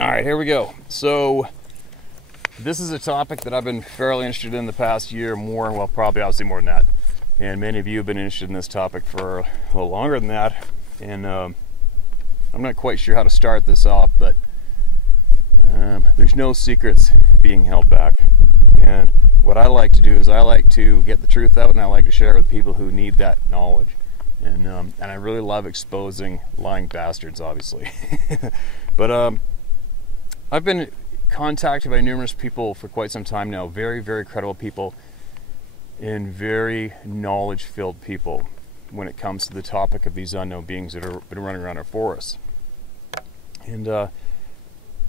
All right, here we go. So this is a topic that I've been fairly interested in the past year, more, well, probably obviously more than that. And many of you have been interested in this topic for a little longer than that. And I'm not quite sure how to start this off, but there's no secrets being held back. And what I like to do is I like to get the truth out, and I like to share it with people who need that knowledge. And I really love exposing lying bastards, obviously. But I've been contacted by numerous people for quite some time now, very, very credible people and very knowledge-filled people when it comes to the topic of these unknown beings that have been running around our forests. And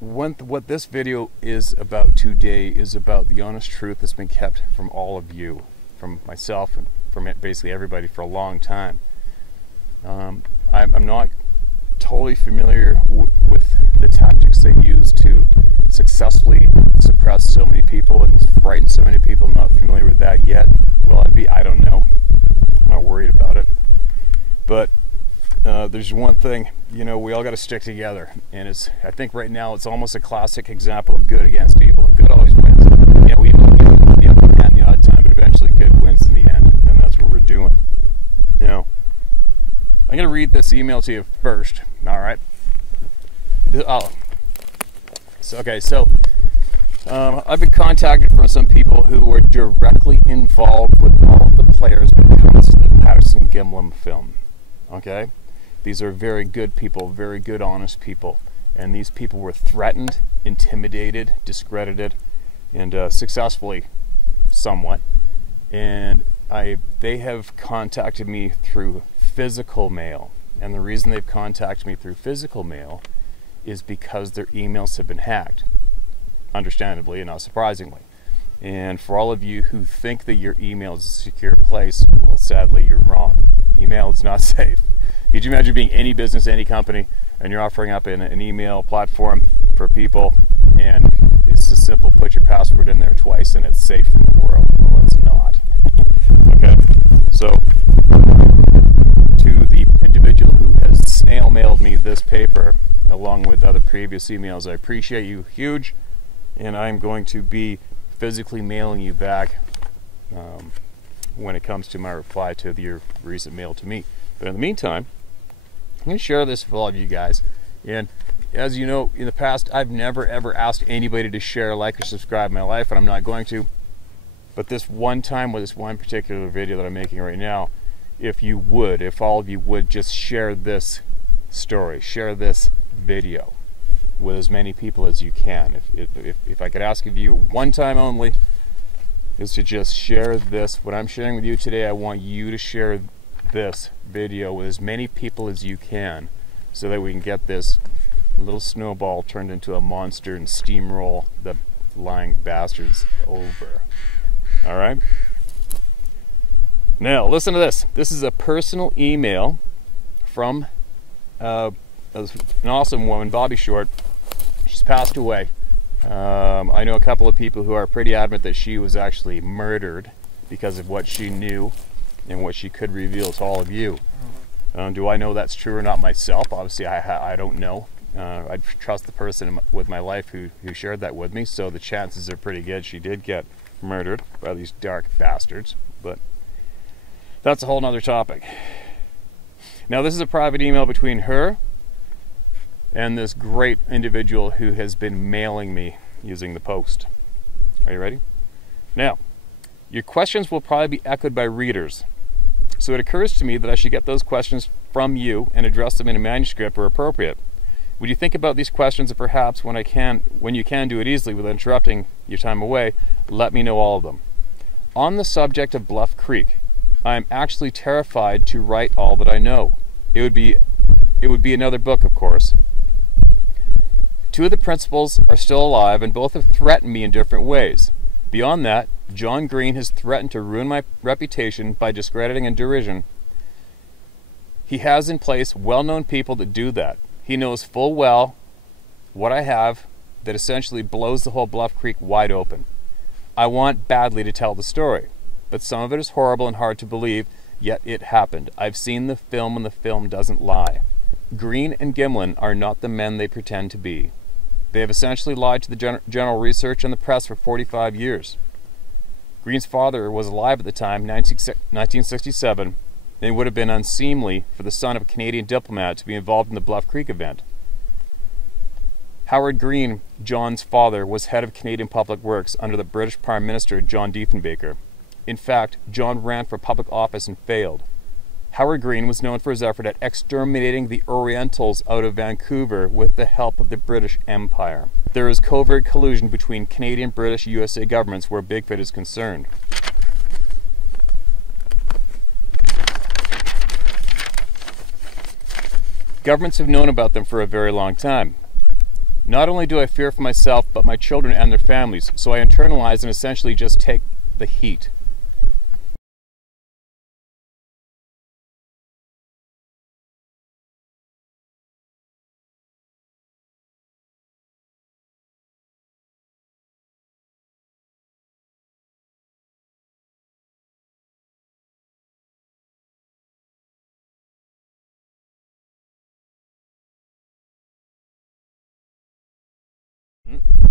what this video is about today is about the honest truth that's been kept from all of you, from myself and from basically everybody for a long time. I'm not totally familiar with the tactics they use to successfully suppress so many people and frighten so many people. I'm not familiar with that yet. Will I be? I don't know. I'm not worried about it. But there's one thing, you know, we all got to stick together. And I think right now it's almost a classic example of good against evil. And good always wins. You know, evil will get the upper hand the odd time, but eventually good wins in the end. And that's what we're doing. Now, I'm going to read this email to you first. All right. So I've been contacted from some people who were directly involved with all of the players when it comes to the Patterson-Gimlin film. Okay? These are very good people, very good, honest people. And these people were threatened, intimidated, discredited, and successfully, somewhat. And they have contacted me through physical mail. And the reason they've contacted me through physical mail is because their emails have been hacked, understandably and not surprisingly. And for all of you who think that your email is a secure place, well, sadly, you're wrong. Email is not safe. Could you imagine being any business, any company, and you're offering up an email platform for people, and it's just simple, put your password in there twice and it's safe from the world? Well, it's not. Okay? So, to the individual who has snail mailed me this paper along with other previous emails, I appreciate you huge, and I'm going to be physically mailing you back when it comes to my reply to your recent mail to me. But in the meantime, I'm going to share this with all of you guys. And as you know, in the past, I've never ever asked anybody to share, like, or subscribe my life, and I'm not going to. But this one time with this one particular video that I'm making right now, if all of you would just share this story, share this video with as many people as you can. If I could ask of you one time only, is to just share this. What I'm sharing with you today, I want you to share this video with as many people as you can so that we can get this little snowball turned into a monster and steamroll the lying bastards over. All right? Now, listen to this. This is a personal email from an awesome woman, Bobby Short. She's passed away. I know a couple of people who are pretty adamant that she was actually murdered because of what she knew and what she could reveal to all of you. Do I know that's true or not myself? Obviously, I don't know. I trust the person with my life who shared that with me, so the chances are pretty good she did get murdered by these dark bastards. But that's a whole nother topic. Now, this is a private email between her and this great individual who has been mailing me using the post. Are you ready? Now, your questions will probably be echoed by readers. So it occurs to me that I should get those questions from you and address them in a manuscript where appropriate. Would you think about these questions, and perhaps when you can do it easily without interrupting your time away, let me know all of them. On the subject of Bluff Creek, I am actually terrified to write all that I know. It would be another book, of course. Two of the principals are still alive, and both have threatened me in different ways. Beyond that, John Green has threatened to ruin my reputation by discrediting and derision. He has in place well-known people that do that. He knows full well what I have that essentially blows the whole Bluff Creek wide open. I want badly to tell the story, but some of it is horrible and hard to believe, yet it happened. I've seen the film, and the film doesn't lie. Green and Gimlin are not the men they pretend to be. They have essentially lied to the general research and the press for 45 years. Green's father was alive at the time, 1967, and it would have been unseemly for the son of a Canadian diplomat to be involved in the Bluff Creek event. Howard Green, John's father, was head of Canadian Public Works under the British Prime Minister John Diefenbaker. In fact, John ran for public office and failed. Howard Green was known for his effort at exterminating the Orientals out of Vancouver with the help of the British Empire. There is covert collusion between Canadian, British, USA governments where Bigfoot is concerned. Governments have known about them for a very long time. Not only do I fear for myself, but my children and their families, so I internalize and essentially just take the heat.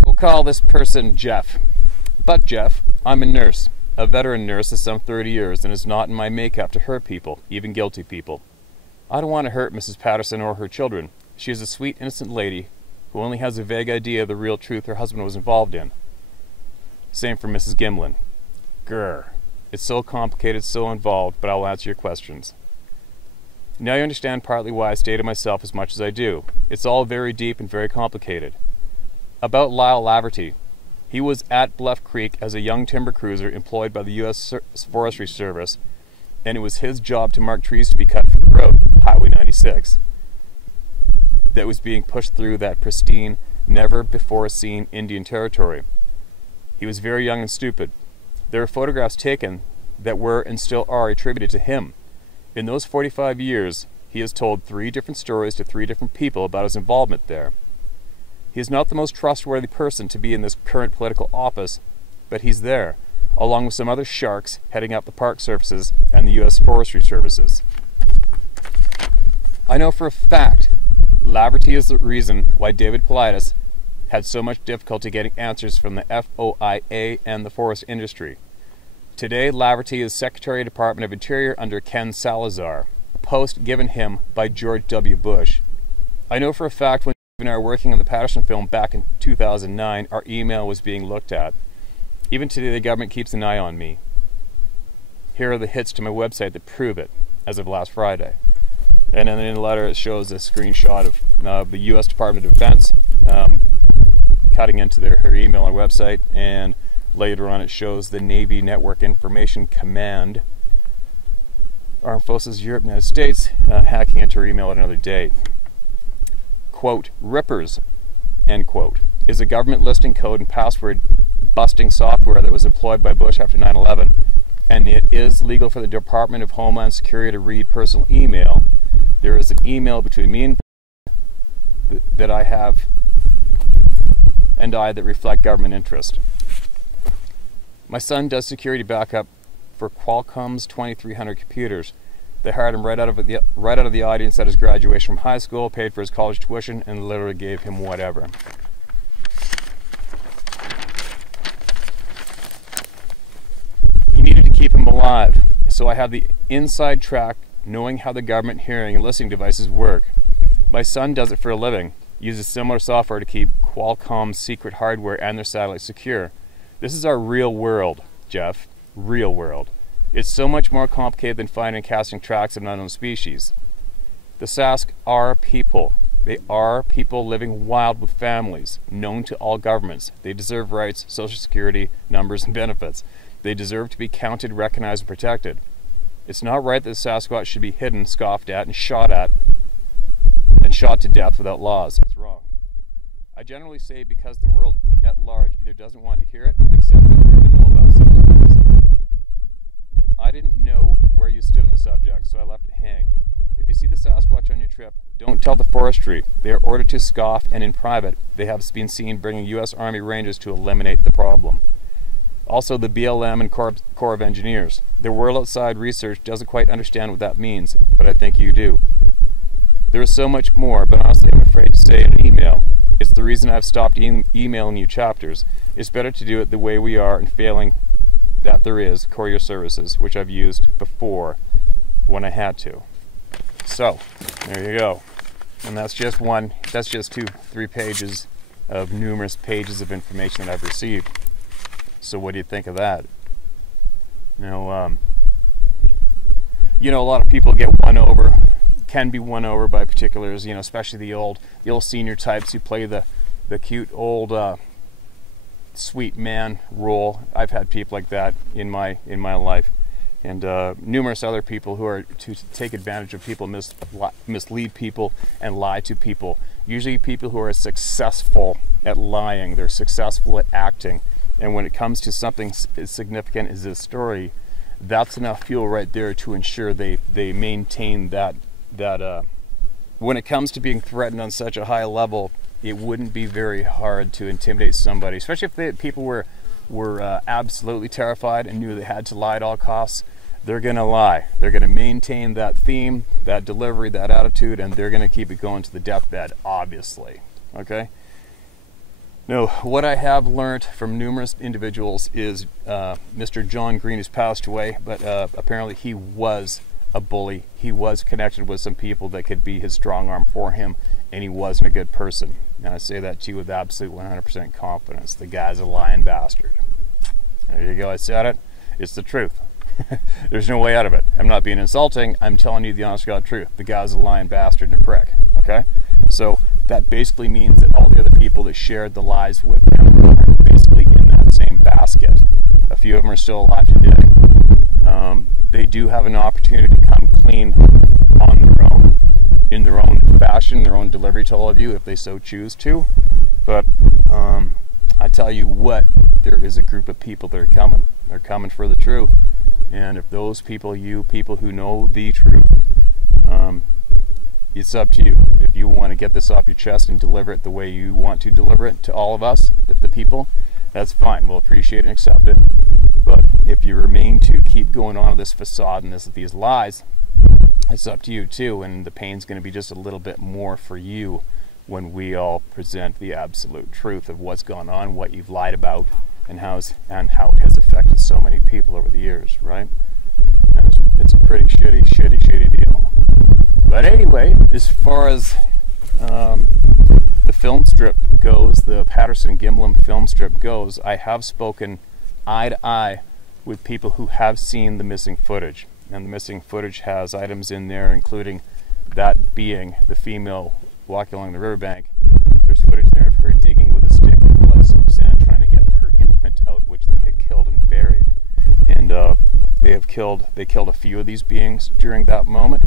We'll call this person Jeff. But Jeff, I'm a nurse, a veteran nurse of some 30 years, and it's not in my makeup to hurt people, even guilty people. I don't want to hurt Mrs. Patterson or her children. She is a sweet, innocent lady who only has a vague idea of the real truth her husband was involved in. Same for Mrs. Gimlin. Grr. It's so complicated, so involved, but I'll answer your questions. Now you understand partly why I stay to myself as much as I do. It's all very deep and very complicated. About Lyle Laverty. He was at Bluff Creek as a young timber cruiser employed by the U.S. Forestry Service, and it was his job to mark trees to be cut from the road, Highway 96, that was being pushed through that pristine, never-before-seen Indian territory. He was very young and stupid. There are photographs taken that were and still are attributed to him. In those 45 years, he has told 3 different stories to 3 different people about his involvement there. He is not the most trustworthy person to be in this current political office, but he's there, along with some other sharks heading up the Park Services and the U.S. Forestry Services. I know for a fact Laverty is the reason why David Paulides had so much difficulty getting answers from the FOIA and the forest industry. Today, Laverty is Secretary of Department of Interior under Ken Salazar, a post given him by George W. Bush. I know for a fact when Steve and I were working on the Patterson film back in 2009, our email was being looked at. Even today, the government keeps an eye on me. Here are the hits to my website that prove it, as of last Friday. And then in the letter, it shows a screenshot of the U.S. Department of Defense cutting into her email and website, and later on it shows the Navy Network Information Command, Armed Forces Europe, United States, hacking into her email at another date. Quote, Rippers, end quote, is a government listing code and password busting software that was employed by Bush after 9/11, and it is legal for the Department of Homeland Security to read personal email. There is an email between me and that I have and I that reflect government interest. My son does security backup for Qualcomm's 2300 computers. They hired him right out of the audience at his graduation from high school, paid for his college tuition, and literally gave him whatever. He needed to keep him alive, so I have the inside track knowing how the government hearing and listening devices work. My son does it for a living, uses similar software to keep Qualcomm's secret hardware and their satellites secure. This is our real world, Jeff. Real world. It's so much more complicated than finding and casting tracks of an unknown species. The Sask are people. They are people living wild with families, known to all governments. They deserve rights, social security, numbers, and benefits. They deserve to be counted, recognized, and protected. It's not right that the Sasquatch should be hidden, scoffed at, and shot to death without laws. It's wrong. I generally say because the world at large either doesn't want to hear it, accept it, or even know about such things. I didn't know where you stood on the subject, so I left it hang. If you see the Sasquatch on your trip, don't tell the forestry. They are ordered to scoff, and in private, they have been seen bringing U.S. Army Rangers to eliminate the problem. Also, the BLM and Corps of Engineers. The world outside research doesn't quite understand what that means, but I think you do. There is so much more, but honestly I'm afraid to say in an email. It's the reason I've stopped emailing you chapters. It's better to do it the way we are and failing that there is courier services, which I've used before when I had to. So, there you go. And that's just 2-3 pages of numerous pages of information that I've received. So what do you think of that? You know, a lot of people can be won over by particulars, especially the old senior types who play the cute old sweet man role. I've had people like that in my life, and numerous other people who are to take advantage of people, mislead people, and lie to people. Usually people who are successful at lying, they're successful at acting, and when it comes to something as significant as this story, that's enough fuel right there to ensure they maintain that when it comes to being threatened on such a high level, it wouldn't be very hard to intimidate somebody, especially if people were absolutely terrified and knew they had to lie at all costs. They're going to lie. They're going to maintain that theme, that delivery, that attitude, and they're going to keep it going to the deathbed, obviously. Okay? Now, what I have learned from numerous individuals is Mr. John Green has passed away, but apparently he was a bully. He was connected with some people that could be his strong arm for him, and he wasn't a good person. And I say that to you with absolute 100% confidence. The guy's a lying bastard. There you go, I said it. It's the truth. There's no way out of it. I'm not being insulting. I'm telling you the honest God truth. The guy's a lying bastard and a prick. Okay? So that basically means that all the other people that shared the lies with him are basically in that same basket. A few of them are still alive today. They do have an opportunity to come clean on their own, in their own fashion, their own delivery to all of you, if they so choose to. But I tell you what, there is a group of people that are coming. They're coming for the truth. And if those people, you people who know the truth, it's up to you. If you want to get this off your chest and deliver it the way you want to deliver it to all of us, the people, that's fine. We'll appreciate and accept it. But if you remain to keep going on with this facade and these lies, it's up to you too. And the pain's going to be just a little bit more for you when we all present the absolute truth of what's gone on, what you've lied about, and how it has affected so many people over the years, right? And it's a pretty shitty deal. But anyway, as far as the film strip goes, the Patterson-Gimlin film strip goes, I have spoken eye to eye with people who have seen the missing footage. And the missing footage has items in there, including that being the female walking along the riverbank. There's footage in there of her digging with a stick in blood-soaked sand, trying to get her infant out, which they had killed and buried. And they killed a few of these beings during that moment.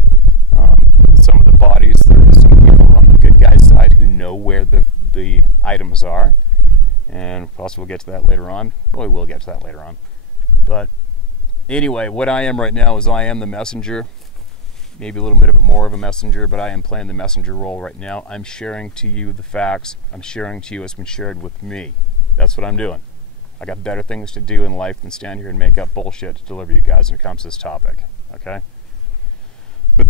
Some of the bodies, there are some people on the good guy's side who know where the items are, and possibly we'll get to that later on. Well, we will get to that later on. But anyway, what I am right now is I am the messenger, maybe a little bit more of a messenger, but I am playing the messenger role right now. I'm sharing to you the facts. I'm sharing to you what's been shared with me. That's what I'm doing. I got better things to do in life than stand here and make up bullshit to deliver you guys when it comes to this topic. Okay? But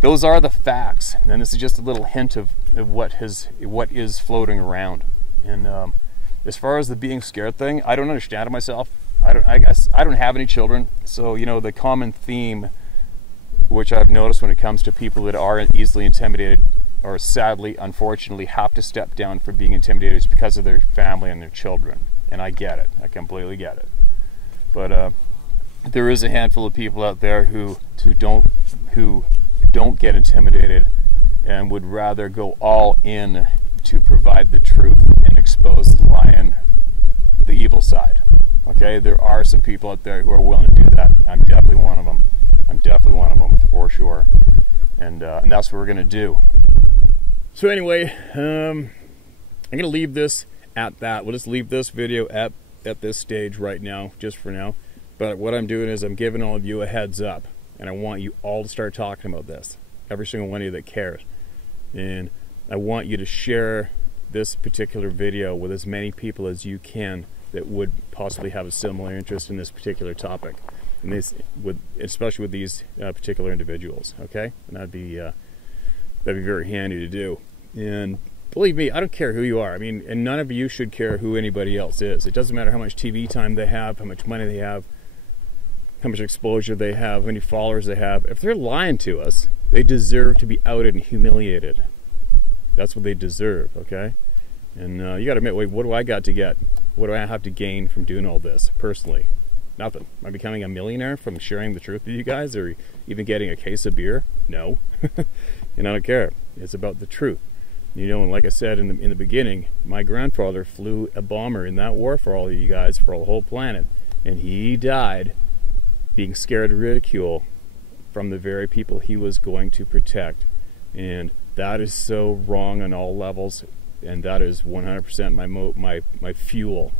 those are the facts, and this is just a little hint of what is floating around. And as far as the being scared thing, I don't understand it myself. I don't have any children, so the common theme, which I've noticed when it comes to people that are easily intimidated, or sadly, unfortunately, have to step down for being intimidated, is because of their family and their children. And I get it. I completely get it. But there is a handful of people out there who don't get intimidated and would rather go all in to provide the truth and expose the lion, the evil side. Okay, there are some people out there who are willing to do that. I'm definitely one of them. I'm definitely one of them for sure. And that's what we're gonna do. So anyway, I'm gonna leave this at that. We'll just leave this video at this stage right now, just for now. But what I'm doing is I'm giving all of you a heads up, and I want you all to start talking about this. Every single one of you that cares. And I want you to share this particular video with as many people as you can that would possibly have a similar interest in this particular topic, and especially with these particular individuals. Okay, and that'd be very handy to do. And believe me, I don't care who you are. I mean, and none of you should care who anybody else is. It doesn't matter how much TV time they have, how much money they have, how much exposure they have, how many followers they have. If they're lying to us, they deserve to be outed and humiliated. That's what they deserve, okay? And you got to admit, wait, what do I got to get? What do I have to gain from doing all this, personally? Nothing. Am I becoming a millionaire from sharing the truth with you guys, or even getting a case of beer? No. And I don't care. It's about the truth. You know, and like I said in the beginning, my grandfather flew a bomber in that war for all of you guys, for the whole planet, and he died being scared of ridicule from the very people he was going to protect. And that is so wrong on all levels, and that is 100% my fuel,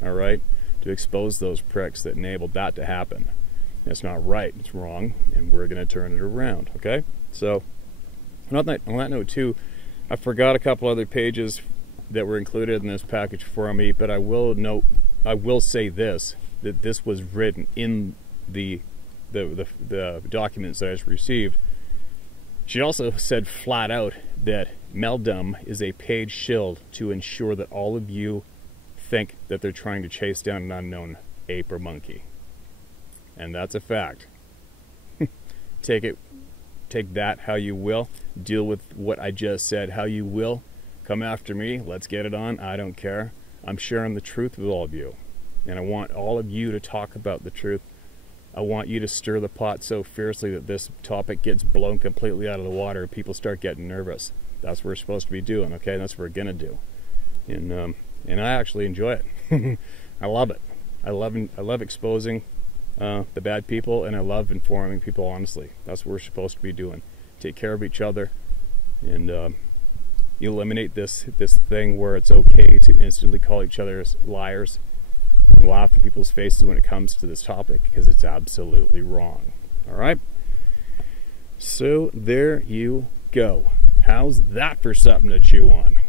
all right, to expose those pricks that enabled that to happen. It's not right, it's wrong, and we're going to turn it around, okay? So, on that note too, I forgot a couple other pages that were included in this package for me, but I will say this, that this was written in the documents that I received. She also said flat out that Meldum is a paid shield to ensure that all of you think that they're trying to chase down an unknown ape or monkey. And that's a fact. Take that how you will. Deal with what I just said how you will. Come after me. Let's get it on. I don't care. I'm sharing the truth with all of you. And I want all of you to talk about the truth. I want you to stir the pot so fiercely that this topic gets blown completely out of the water and people start getting nervous. That's what we're supposed to be doing, okay? That's what we're going to do. And I actually enjoy it. I love it. I love exposing the bad people, and I love informing people honestly. That's what we're supposed to be doing. Take care of each other, and eliminate this thing where it's okay to instantly call each other liars and laugh in people's faces when it comes to this topic, because it's absolutely wrong. All right? So there you go. How's that for something to chew on?